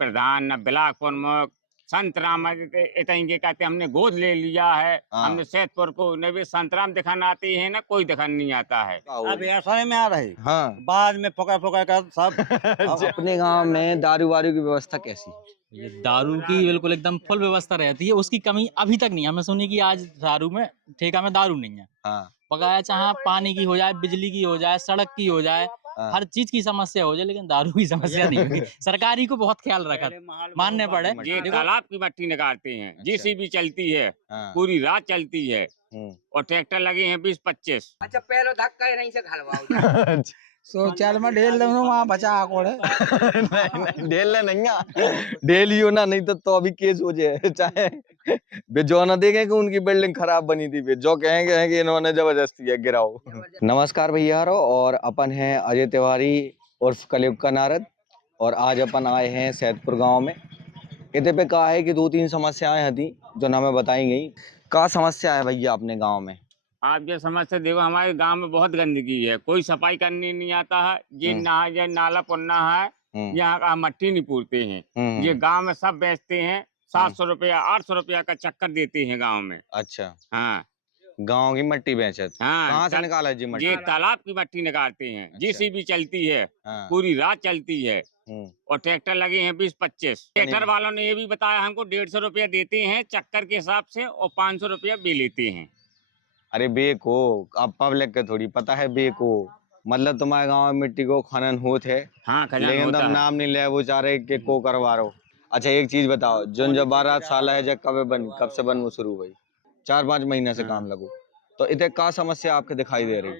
प्रधान न ब्लॉक प्रमुख संतराम इतने कहते हमने गोद ले लिया है। हाँ। हमने सैदपुर को न भी संतराम दिखाना आती है ना कोई दिखाना नहीं आता है। अब ऐसा में आ रहे हाँ। बाद में पकड़ पकड़ कर सब अपने गांव में दारू वारू की व्यवस्था कैसी? ये दारू की बिल्कुल एकदम फुल व्यवस्था रहती है, उसकी कमी अभी तक नहीं है। हमें सुनी कि आज दारू में ठेका में दारू नहीं है। हाँ। पकाया चाहे पानी की हो जाए, बिजली की हो जाए, सड़क की हो जाए, हाँ। हर चीज की समस्या हो जाए, लेकिन दारू की समस्या नहीं होगी। सरकारी को बहुत ख्याल रखा मानने पड़े। ये तालाब की मट्टी निकालते हैं। अच्छा। जेसीबी चलती है। हाँ। पूरी रात चलती है हम्म। और ट्रैक्टर लगे हैं 20-25। अच्छा पहले धक्का नहीं से घलवाओ शौचालय में ढेल दूँ वहाँ बचा कोड़े नहीं ढेल नहीं ढेलियो ना, नहीं तो अभी केस हो जाए। चाहे वे जो ना देखें कि उनकी बिल्डिंग खराब बनी थी, वे जो कहेंगे कि इन्होंने जबरदस्ती है गिराओ। नमस्कार भैया, और अपन हैं अजय तिवारी उर्फ कलयुग का नारद, और आज अपन आए हैं सैदपुर गांव में। इतने पे कहा है कि 2-3 समस्याएं थी जो हमें बताई गई। का समस्या है भैया अपने गांव में? आप जो समझते देखो हमारे गांव में बहुत गंदगी है, कोई सफाई करने नहीं आता है। ये नाला पुन्ना है, यहाँ का मट्टी नहीं पूरते हैं। ये गांव में सब बेचते हैं। 700 रुपया 800 रुपया का चक्कर देते हैं गांव में। अच्छा। हाँ, गांव की मट्टी बेचत। हाँ। कहाँ से निकाला जी मट्टी? ये तालाब की मट्टी निकालते हैं। अच्छा। जेसीबी चलती है। हाँ। पूरी रात चलती है और ट्रैक्टर लगे हैं 20-25। ट्रैक्टर वालों ने ये भी बताया हमको 150 रुपया देते हैं चक्कर के हिसाब से और 500 रुपया भी लेते हैं। अरे बेको, अब पब्लिक के थोड़ी पता है बेको, मतलब तुम्हारे गांव में मिट्टी को खनन होत है। हाँ, खनन लेकिन होता तुम है। नाम नहीं ले वो चाह रहे कि को करवा रहे हो। अच्छा एक चीज बताओ, जब 12 साल है जब कब से बनना शुरू हुई? 4-5 महीने से काम लगो, तो इतने का समस्या आपके दिखाई दे रही?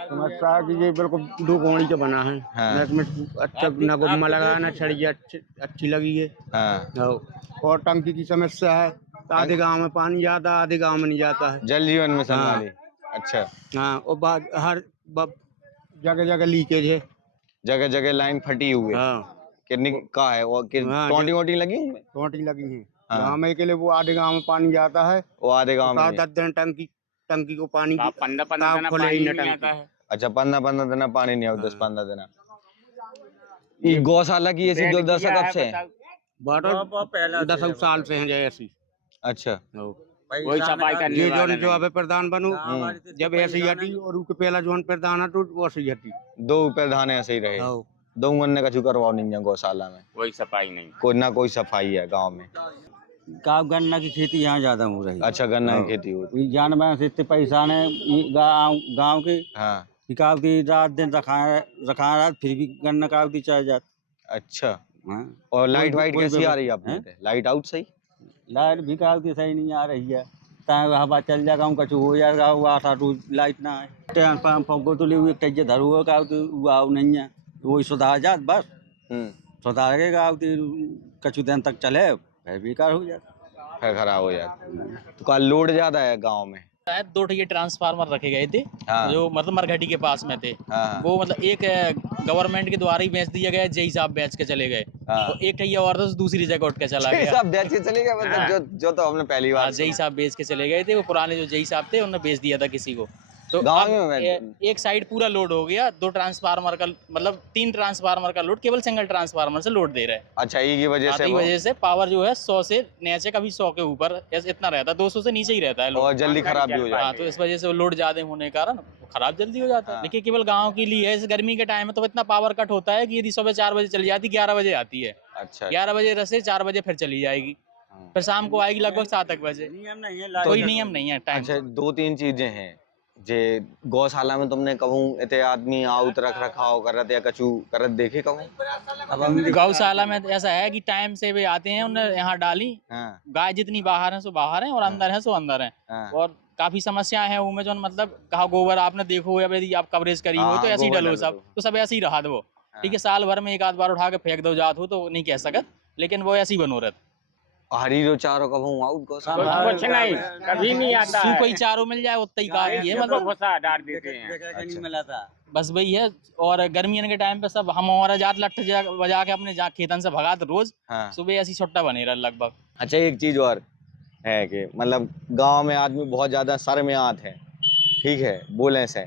समस्या कि ये बिल्कुल 2 कोणी का बना है। हाँ। इसमें अच्छा ना गुम्मा लगा ना छड़िया अच्छी लगी है। हाँ। और टंकी की समस्या है, आधे गांव में पानी जाता है, आधे गांव में नहीं जाता है। जल जीवन मिशन हाँ। वाली? अच्छा। हाँ, और हर जगह जगह लीकेज है। जगह जगह लाइन फटी हुई है। हाँ। कितनी का है और हाँ, टोटी वोटी लगी हुई? टोटी लगी है। हाँ। गाँव में के लिए वो आधे गांव में पानी जाता है, वो आधे गांव में नहीं। 10 दिन टंकी को पानी 15 दिन खोले पानी ही नहीं न आता है। अच्छा 15 दिन पानी नहीं आता। 10-15 दिन। ये गौशाला की ऐसी दुर्दशा कब से है? 10 साल से हैं जैसी। अच्छा। वही सफाई करने ये वाला जो अबे प्रधान बनू जब ऐसी हटी और उसके पहला जोन प्रधान हटू वो ऐसी हटी। 2 प्रधान ऐसे ही रहे। 2 ने कछु करवाओ नहीं है गौशाला में। कोई सफाई नहीं। कोई सफाई है गांव में। गाँव गन्ना की खेती यहाँ ज्यादा हो रही है। अच्छा गन्ना की खेती होती। ये जानवर से इतने परेशान है गाँव के। हाँ। की रात दिन रखा रात फिर भी गन्ना कावती चाहे जात। अच्छा। हाँ। और लाइट कोई- वाइट कोई कैसी आ रही है व्यवस्था- आपने? लाइट आउट सही? लाइट भी कावती सही नहीं आ रही है। ताकि हवा चल जाएगा कछु हो जाएगा हुआ था तो लाइट ना है। ट्रांसफार्मर तो ले हुए धरू हुआ कावती हुआ नहीं है, वही सुधार जात बस। सुधार के कावती कछु दिन तक चले फिर बेकार हो जाता, फिर खराब हो जाता। तो का लोड ज्यादा है गांव में? 2 ठे ट्रांसफार्मर रखे गए थे। हाँ। जो मतलब मरघटी के पास में थे। हाँ। वो मतलब एक गवर्नमेंट के द्वारा ही बेच दिया गया, जय साहब बेच के चले गए। हाँ। तो एक ठैया और था दूसरी जगह उठ के चला गया। सब बेच के चले गए मतलब जो तो हमने पहली बार जय साहब बेच के चले गए थे। वो पुराने जो जय साहब थे उन्होंने बेच दिया था किसी को। तो गाँव अब में एक साइड पूरा लोड हो गया। 2 ट्रांसफार्मर का मतलब 3 ट्रांसफार्मर का लोड केवल सिंगल ट्रांसफार्मर से लोड दे रहे हैं। अच्छा ये की वजह से वजह से पावर जो है 100 से नीचे, कभी 100 के ऊपर इतना रहता है, 200 से नीचे ही रहता है लोड। और जल्दी खराब भी हो जाता हाँ, तो इस वजह से लोड ज्यादा होने के कारण खराब जल्दी हो जाता है। देखिए केवल गांव के लिए है, इस गर्मी के टाइम में तो इतना पावर कट होता है कि यदि सुबह 4 बजे चली जाती 11 बजे आती है। अच्छा। 11 बजे रसे 4 बजे फिर चली जाएगी, फिर शाम को आएगी लगभग 7 बजे। नियम नहीं है, कोई नियम नहीं है टाइम। अच्छा 2-3 चीजें हैं जे गौशाला में तुमने कहूँ इतने आदमी आउत रख रखाव करत या कछु करत देखे कहूँ? गौशाला में ऐसा है कि टाइम से वे आते हैं, उन्हें यहाँ डाली। हाँ। गाय जितनी बाहर है सो बाहर है और अंदर है सो अंदर है। हाँ। और काफी समस्याएं हैं उनमें, जो मतलब कहा गोबर आपने देखो या यदि आप कवरेज करी हो हाँ, तो ऐसे ही गोबर डलो डालो सब, तो सब ऐसे ही रहा वो। हाँ। ठीक है, साल भर में 1 आध बार उठा के फेंक दो जात हो तो नहीं कह सकत, लेकिन वो ऐसी बनो रहत। हरी जो चारों कहूँ आउट गौशाला कुछ नहीं, कभी नहीं आता है। कोई चारों मिल जाए उतना ही काफी है, मतलब भूसा डाल देते हैं। नहीं मिला था। बस वही है। और गर्मियों के टाइम पे सब हम हमारा जात लट्ठ बजा के अपने खेतन से भगात रोज। हाँ। सुबह ऐसी छुट्टा बने रहा लगभग। अच्छा एक चीज और है कि मतलब गांव में आदमी बहुत ज्यादा शर्मियात है, ठीक है, बोले से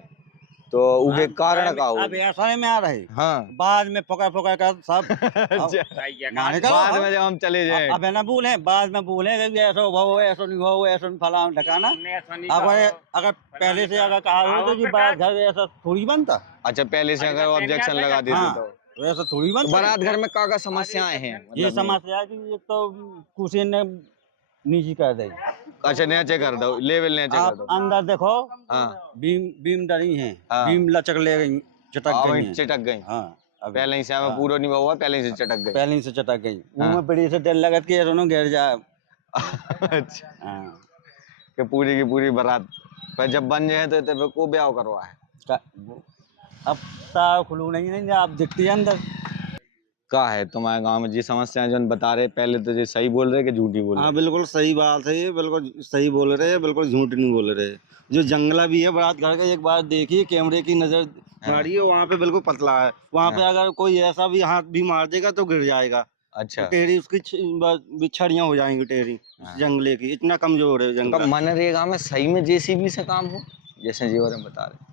तो उके कारण का हो अब ऐसा में आ रहे हाँ बाद में पकड़ कर सब अच्छा, सही है माने का बाद में जब हम चले जाए अब है ना बोले बाद में बोले कि ऐसा हो ऐसा नहीं हो ऐसा नहीं फलाना ढकाना। हमने ऐसा नहीं अगर कहा। अगर पहले से अगर कहा हो तो जी बारात घर ऐसा थोड़ी बनता। अच्छा पहले से अगर ऑब्जेक्शन लगा देते हाँ तो ऐसा थोड़ी तो बनता। बारात घर में क्या समस्याएं हैं ये मतलब समस्या है कि एक तो कुर्सी ने नीची कर दी। अच्छा नीचे कर दो लेवल नीचे कर आप दो अंदर देखो हाँ बीम डरी हैं हाँ। बीम लचक ले गई चटक हाँ, गई वहीं हैं। चटक गई हाँ अभी पहले ही से हमें हाँ। पूरा नहीं हुआ पहले ही से चटक गई पहले ही से चटक गई हाँ। उनमें बड़ी से डर लगत कि दोनों गिर जाए। अच्छा हाँ कि पूरी की पूरी बारात पर जब बन जाए तो को ब्याह करवा है अब तार खुलू नहीं आप दिखती है अंदर। का है तुम्हारे गांव में जी समस्याएं जो बता रहे पहले तो जी सही बोल रहे कि झूठी बोल हाँ रहे बिल्कुल सही बात है ये बिल्कुल सही बोल रहे हैं बिल्कुल झूठ नहीं बोल रहे। जो जंगला भी है बारात घर का एक बार देखिए कैमरे की नजर मारी है वहाँ पे बिल्कुल पतला है वहाँ पे अगर कोई ऐसा भी हाथ भी मार देगा तो गिर जाएगा। अच्छा टेहरी उसकी बिछड़ियाँ हो जाएंगी टेहरी जंगले की इतना कमजोर है तो जंगला। मनरेगा में सही में जेसीबी से काम हो जैसे जी में बता रहे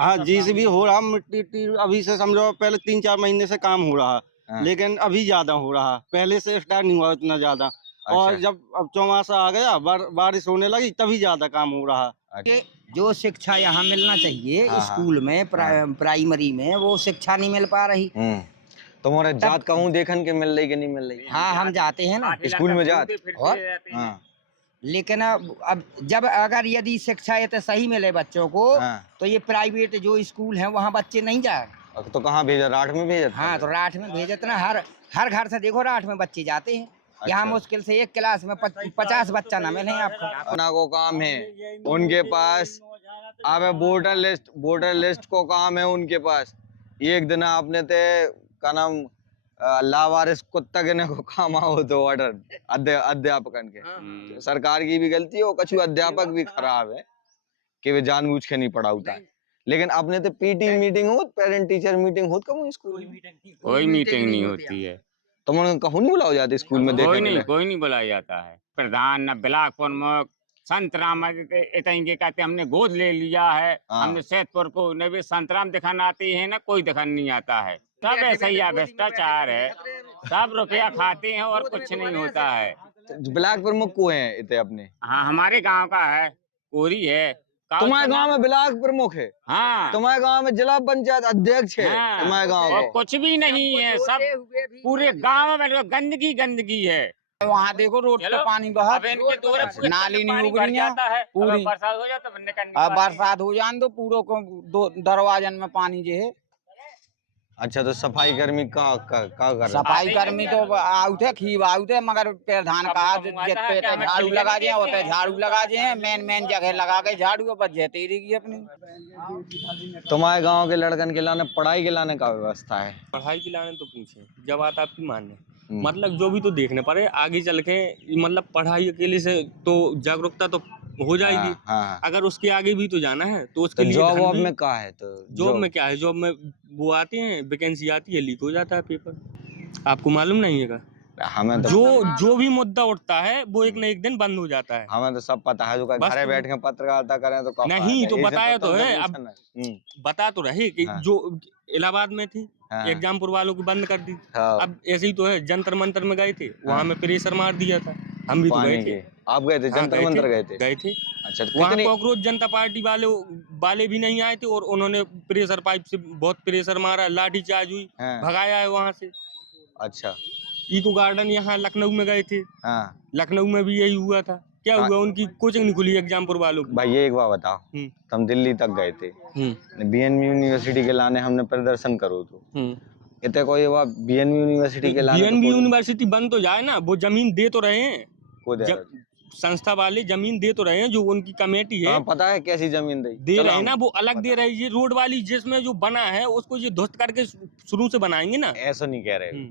हाँ JCB हो रहा मिट्टी अभी से समझो पहले 3-4 महीने से काम हो रहा हाँ। लेकिन अभी ज्यादा हो रहा पहले से स्टार्ट नहीं हुआ इतना ज्यादा। और अच्छा। जब अब चौमासा आ गया बारिश होने लगी तभी ज्यादा काम हो रहा। अच्छा जो शिक्षा यहाँ मिलना चाहिए हाँ, स्कूल में प्राइमरी में वो शिक्षा नहीं मिल पा रही। तुम्हारे जात कहूँ देखन के मिल रही कि नहीं मिल रही हाँ हम जाते हैं ना स्कूल में जात और हाँ लेकिन अब जब अगर यदि शिक्षा ये तो सही मिले बच्चों को हाँ। तो ये प्राइवेट जो स्कूल है वहाँ बच्चे नहीं जाए। अब तो कहाँ भेजा राठ में भेजा हाँ तो राठ में भेजत ना हर घर से देखो राठ में बच्चे जाते हैं। यहाँ मुश्किल से एक क्लास में 50 बच्चा ना मिले आपको। अपना को काम है उनके पास अब वोटर लिस्ट को काम है उनके पास। एक दिन आपने ते का नाम लावारिस कुत्ता के को काम आओ तो ऑर्डर अध्यापकन के सरकार की भी गलती है और कछु अध्यापक भी खराब है कि वे जानबूझ के नहीं पढ़ाता है। लेकिन अपने तो पीटी मीटिंग हो पेरेंट टीचर मीटिंग हो कब स्कूल कोई मीटिंग नहीं होती है। तुम कहूँ नहीं बुलाओ जाते स्कूल में देखने के लिए कोई नहीं बुलाया जाता है। प्रधान न ब्लॉक प्रमुख संत राम इतने कहते हमने गोद ले लिया है हमने सैदपुर को न भी संत राम दिखाना आते हैं ना कोई दिखाना नहीं आता है। सब ऐसा ही है भ्रष्टाचार है सब रुपया खाते हैं और कुछ नहीं होता है। ब्लॉक प्रमुख को है इतने अपने हाँ हमारे गांव का है कोरी है। तुम्हारे गांव में ब्लॉक प्रमुख है हाँ तुम्हारे गांव में जिला पंचायत अध्यक्ष है हाँ, तुम्हारे गांव और में कुछ भी नहीं है सब पूरे गांव में गंदगी है। वहाँ देखो रोड पे पानी बहा नाली नहीं उग रही है पूरी बरसात हो जाता है अब बरसात हो जाए तो पूरा को दरवाजन में पानी जो है। अच्छा तो सफाई कर्मी का कर रहे सफाई कर्मी तो आउते खीब आउते मगर प्रधान का झाड़ू लगा दिए होते झाड़ू लगा दिए मेन जगह लगा के झाड़ू पर जेती रही अपनी। तुम्हारे गांव के लड़कन के लाने पढ़ाई के लाने का व्यवस्था है पढ़ाई की लाने तो पूछे जब बात आपकी मानने मतलब जो भी तो देखने पड़े आगे चल के मतलब पढ़ाई अकेले से तो जागरूकता तो हो जाएगी। हाँ। अगर उसके आगे भी तो जाना है तो उसके लिए जॉब धन वॉब भी- में क्या है तो जॉब में क्या है जॉब में वो आते हैं वैकेंसी आती है लीक हो जाता है पेपर आपको मालूम नहीं है हमें तो जो भी मुद्दा उठता है वो एक न एक दिन बंद हो जाता है। हमें तो सब पता है जो बस घरे तो- बैठ के पत्रकारिता करें तो कब नहीं, फायदा तो है? बताया इससे तो है, तो अब- solution है। बता तो रहे कि हाँ। जो इलाहाबाद में थी हाँ। एग्जामपुर वालों की बंद कर दी। हाँ। अब ऐसे ही तो है जंतर मंतर में गए थे वहाँ हाँ। में प्रेशर मार दिया था हम भी तो पानी गए थे। के आप गए थे हाँ, जंतर मंतर गए थे गए थे अच्छा तो वहाँ कितनी कॉकरोच जनता पार्टी वाले भी नहीं आए थे और उन्होंने प्रेशर पाइप से बहुत प्रेशर मारा लाठी चार्ज हुई हाँ। भगाया है वहाँ से। अच्छा इको गार्डन यहाँ लखनऊ में गए थे हाँ लखनऊ में भी यही हुआ था क्या हाँ। हुआ उनकी कोचिंग नहीं खुली एग्जामपुर वालों की। भाई ये एक बार बताओ तुम दिल्ली तक गए थे बीएनबी यूनिवर्सिटी के लाने हमने प्रदर्शन करो तो इतने कोई बीएनबी यूनिवर्सिटी के लाने बीएनबी यूनिवर्सिटी बंद तो जाए ना वो जमीन दे तो रहे हैं को दे संस्था वाले जमीन दे तो रहे हैं जो उनकी कमेटी है पता है कैसी जमीन दे रहे हैं ना वो अलग दे रहे हैं। ये रोड वाली जिसमें जो बना है उसको ये ध्वस्त करके शुरू से बनाएंगे ना। ऐसा नहीं कह रहे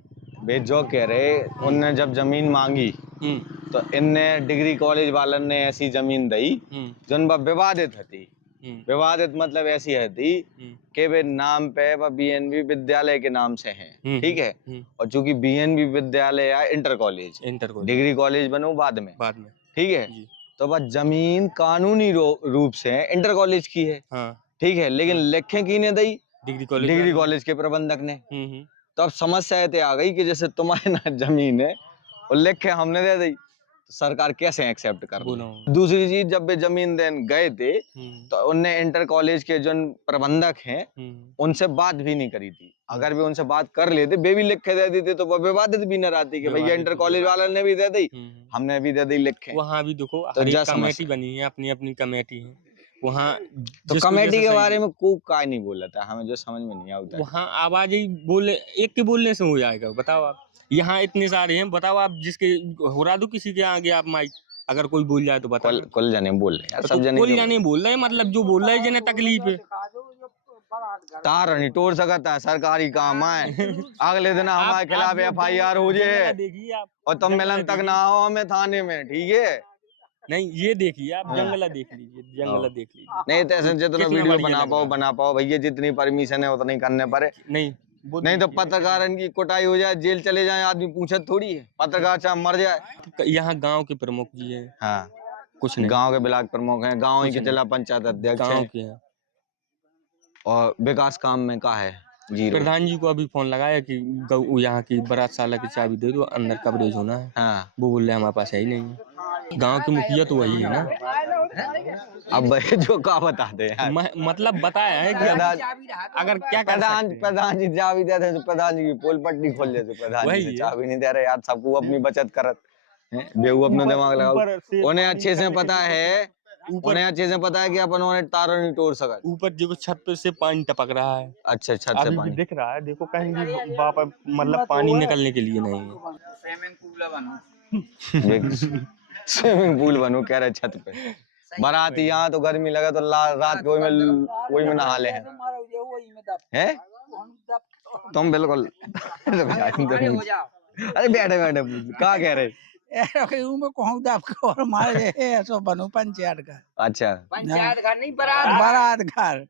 वे जो कह रहे उनने जब जमीन मांगी तो इनने डिग्री कॉलेज वालन ने ऐसी जमीन दी जो विवादित थी विवादित मतलब ऐसी है थी कि वे नाम पे बीएनबी विद्यालय के नाम से हैं ठीक है और चूंकि बीएनबी विद्यालय है इंटर कॉलेज डिग्री कॉलेज बनो बाद में ठीक है तो वह जमीन कानूनी रूप से इंटर कॉलेज की है ठीक है, लेकिन लिखे की ने दी डिग्री कॉलेज के प्रबंधक ने। हम्म। तो अब समस्या ऐसे आ गई कि जैसे तुम्हारे ना जमीन है और लिखे हमने दे दी, तो सरकार कैसे एक्सेप्ट कर ली। दूसरी चीज, जब वे जमीन देन गए थे तो उनने इंटर कॉलेज के जो प्रबंधक हैं उनसे बात भी नहीं करी थी। अगर वे उनसे बात कर लेते, वे भी लिख के दे देते तो वो विवादित भी न रहती कि भैया इंटर कॉलेज वाले ने भी दे दी, हमने भी दे दी लिखे। वहाँ भी देखो तो हर एक जा कमेटी समस्या। बनी है, अपनी अपनी कमेटी है वहाँ। तो कमेटी के बारे में को का नहीं बोल रहा था, हमें जो समझ में नहीं आता। वहाँ आवाज ही बोले, एक के बोलने से हो जाएगा? बताओ आप, यहाँ इतने सारे हैं, बताओ आप जिसके हुरा दो किसी के आगे आप माइक, अगर कोई बोल जाए तो बताओ। कुल जने बोल रहे हैं, सब तो जने कुल जाने बोल रहे हैं, मतलब जो बोल रहे हैं जिन्हें तकलीफ है। तार नहीं तोड़ सकता है, सरकारी काम है। अगले दिन हमारे खिलाफ FIR हो जाए देखिए आप, और तुम मिलन तक ना आओ हमें थाने में, ठीक है? नहीं ये देखिए आप, जंगला देख लीजिए, जंगला देख लीजिए। नहीं तो ऐसे जितना कितना वीडियो बढ़िया बना पाओ भैया, जितनी परमिशन है उतनी करने पड़े। नहीं नहीं तो पत्रकार की कुटाई हो जाए, जेल चले जाए, आदमी पूछत थोड़ी है, पत्रकार चाहे मर जाए। यहाँ गांव के प्रमुख जी हैं। हाँ, कुछ नहीं, गांव के ब्लॉक प्रमुख हैं, गांव के जिला पंचायत अध्यक्ष गांव हैं, के हैं। और विकास काम में का है जीरो। प्रधान जी को अभी फोन लगाया कि यहाँ की बारात साला की चाबी दे दो, अंदर कवरेज होना है। हाँ, वो बोल रहे हमारे पास है ही नहीं है। गांव की मुखिया तो वही है ना। अब भाई जो का बताते हैं, मतलब बताया है कि अगर क्या कर सकते हैं। प्रधान जी चाबी देते हैं तो प्रधान जी की पोल पट्टी खोल देते, प्रधान जी से चाबी नहीं दे रहे यार, सबको अपनी बचत करत बेहू अपना दिमाग लगाओ। उन्हें अच्छे से पता है, उन्हें अच्छे से पता है कि अपन उन्हें तार नहीं तोड़ सकते। ऊपर देखो छत पे से पानी टपक रहा है। अच्छा, छत से अभी भी पानी दिख रहा है, देखो कहीं भी वापस मतलब पानी निकलने के लिए नहीं है। स्विमिंग पूल बनू कह रहे छत पे। बारात यहाँ तो गर्मी लगे तो रात को वही में नहा ले हैं। तुम बिल्कुल अरे बैठे बैठे क्या कह रहे? ऐसो बनू पंचायत का। अच्छा, पंचायत घर नहीं, बारात बारात घर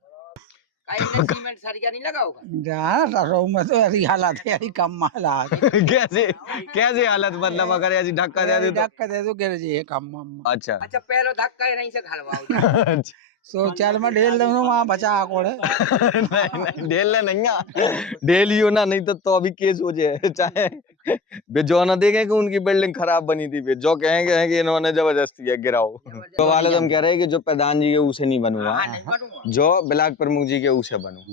सीमेंट सरिया नहीं लगा होगा। जाना में तो ऐसी हालत है, ऐसी कम हालत। कैसे कैसे हालत, मतलब अगर ऐसी धक्का दे दे तो? धक्का दे दो गिर जी कम। अच्छा अच्छा, पहले धक्का ही नहीं से खलवाओ। शौचालय में ढेल दो वहाँ बचा कोड़े। नहीं ढेल नहीं ढेल ही हो ना, नहीं तो अभी केस हो जाए। चाहे वे जो ना देखें कि उनकी बिल्डिंग खराब बनी थी, वे जो कहेंगे कि इन्होंने जबरदस्ती गिराओ। तो वाले तुम कह रहे हैं कि जो प्रधान जी के उसे नहीं बनूंगा, जो ब्लॉक प्रमुख जी के उसे बनूं।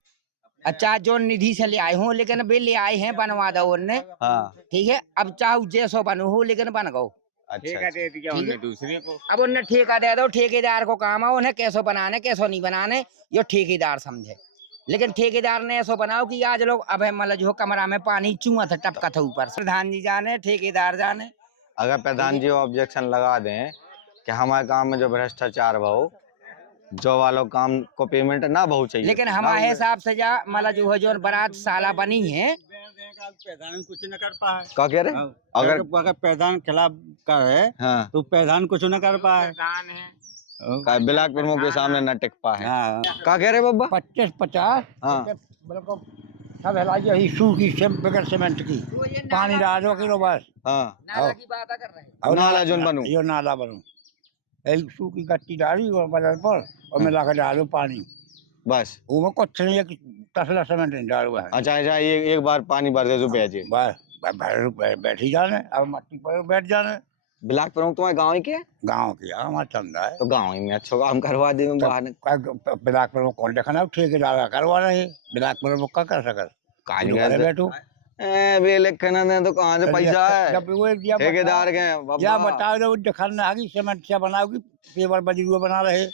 अच्छा, जो निधि से ले आए हो, लेकिन वे ले आए हैं बनवा दो उनने। हाँ, ठीक है, अब चाहे जैसो बनू हो, लेकिन बन गो। अच्छा, दे दिया उन्हें दूसरे को। अब उन्हें ठेका दे दो, ठेकेदार को काम है उन्हें कैसो बनाने कैसो नहीं बनाने, यो ठेकेदार समझे। लेकिन ठेकेदार ने ऐसो बनाओ कि आज लोग अब मतलब जो कमरा में पानी चूहा था टपका था ऊपर। प्रधान जी जाने, ठेकेदार जाने। अगर प्रधान जी ऑब्जेक्शन लगा दें कि हमारे काम में जो भ्रष्टाचार भाव, जो वालों काम को पेमेंट ना बहुत चाहिए, लेकिन हमारे हिसाब से जा मतलब जो है जो बारात साला बनी है, प्रधान कुछ न कर पाए। क्या कह रहे? अगर प्रधान खिलाफ करे हाँ, तो प्रधान कुछ न कर पाए। प्रधान है ब्लॉक प्रमुख के सामने न टिक पाए। हाँ, क्या कह रहे बाबा? 25-50 हाँ, बिल्कुल सब हिलाई यही की बगैर सीमेंट की पानी डाल दो किलो बस। हाँ, नाला की बात कर रहे हैं। और नाला जोन बनू। यो नाला बनू, एक सूखी गट्टी डाली और बदल पर और मिला कर डालो पानी बस। वो कुछ नहीं है कि तसला सीमेंट नहीं डालू है। अच्छा अच्छा, एक बार पानी भर दे तो बेचे। बस बैठ ही जाने, अब मट्टी पर बैठ जाने। ब्लॉक प्रमुख तुम्हारे गाँव ही के? गाँव की हमारा चंदा है तो गाँव ही में अच्छा काम करवा दे बाहर। ब्लॉक पर कौन देखना ठेकेदार करवा रहे, ब्लॉक पर क्या कर सकते बैठो वे लिखना दे तो कहाँ से पैसा है ठेकेदार के? या बता दो दिखाने आगे सीमेंट से बनाओगी, पेपर बजी हुए बना रहे।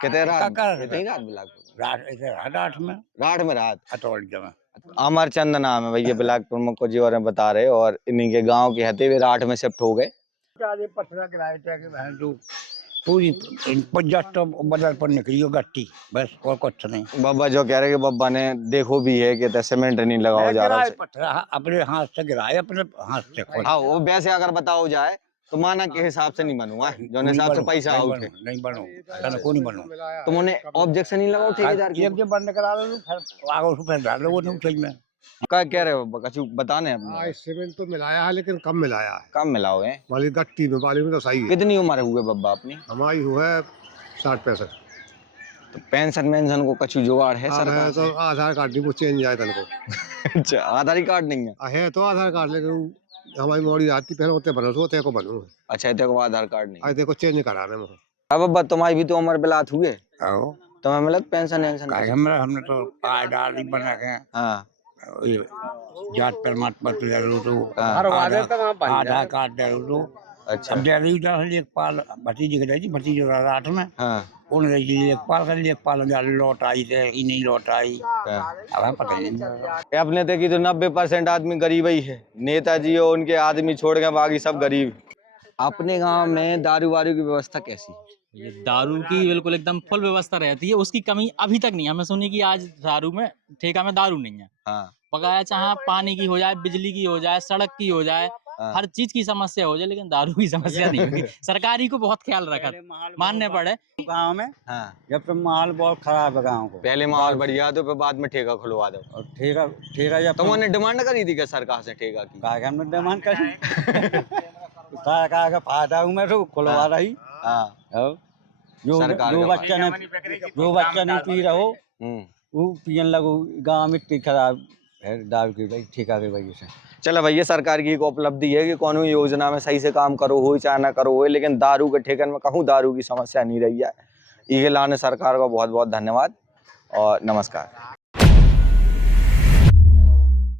कितने रात कितनी रात ब्लॉक रात ऐसे रात में रात अटोल जमा। अमरचंद नाम है भैया ब्लॉक प्रमुख को जी, और बता रहे और इन्हीं के गांव के हते वे राठ में शिफ्ट हो गए। पत्थर गिराए थे कि बहन तू पूरी जस्ट बदल पर निकली हो गट्टी, बस और कुछ नहीं। बाबा जो कह रहे कि बाबा ने देखो भी है कि सीमेंट नहीं लगाओ जा रहा है, पत्थर अपने हाथ से गिराए, अपने हाथ से खोल। हाँ, वो वैसे अगर बताओ जाए तो माना के हिसाब से नहीं बनूंगा, जो हिसाब से पैसा आउट है नहीं बनो, को नहीं बनो। तुम उन्हें ऑब्जेक्शन नहीं लगाओ ठेकेदार की? एक बंद करा लो, फिर आगे उसको फिर डाल लो, वो नहीं सही में। क्या कह रहे हो बाबा, कुछ बताने अपने? सीमेंट तो मिलाया है लेकिन कम मिलाया है। कम मिलाओ है वाली गट्टी में, वाली में तो सही है। कितनी उम्र हुए बाबा अपनी? हमारी हुआ है 60-65। तो पेंशन वेंशन को कछु जुगाड़ है अब है सरकार तो आधार कार्ड नहीं वो चेंज आए तनको से? अच्छा, आधार कार्ड नहीं है। है तो आधार कार्ड लेकिन हमारी मोड़ी आती पहले होते बनो होते को बनू अच्छा, देखो आधार कार्ड नहीं है। आज देखो चेंज कराने में अब अब्बा तुम्हारी भी तो उम्र बिलात हुए, आओ तुम्हें मिलत पेंशन वेंशन काय कछु? हमने तो आधार नहीं बना के हाँ ये जात प्रमाण पत्र जरूर तो हाँ, आधार कार्ड जरूर तो अच्छा अब जरूरी था लेखपाल भतीजी के रही भतीजी रात में हाँ उन रही लेखपाल कर लेखपाल लौट आई थे ही नहीं लौट आई हाँ। अब हमें पता ही नहीं। अपने देखी तो 90% आदमी गरीब ही है, नेताजी और उनके आदमी छोड़ के बाकी सब गरीब। अपने गांव में दारू वारू की व्यवस्था कैसी है? ये दारू की बिल्कुल एकदम फुल व्यवस्था रहती है, उसकी कमी अभी तक नहीं है। हमें सुनी कि आज दारू में ठेका में दारू नहीं है, हाँ बकाया चाहे पानी की हो जाए, बिजली की हो जाए, सड़क की हो जाए, हाँ। हर चीज की समस्या हो जाए, लेकिन दारू की समस्या नहीं होगी। सरकारी को बहुत ख्याल रखा मानने पड़े। गाँव में हाँ जब तो माहौल बहुत खराब है गाँव को, पहले माहौल बढ़िया तो फिर बाद में ठेका खुलवा दो। और ठेका ठेका जब तुमने डिमांड करी थी क्या सरकार से ठेका की? काय हमने डिमांड करी सरकार का फायदा हूँ मैं तो खुलवा रही। हाँ और जो सरकार जो का बच्चा ने पी रहो वो पियन लगो। गाँव में इतनी खराब है दारू की भाई ठेका की वजह से। चलो भैया, सरकार की एक उपलब्धि है कि कौन योजना में सही से काम करो हो चाहे ना करो हो, लेकिन दारू के ठेकन में कहूँ दारू की समस्या नहीं रही है। इसके लाने सरकार का बहुत बहुत धन्यवाद और नमस्कार।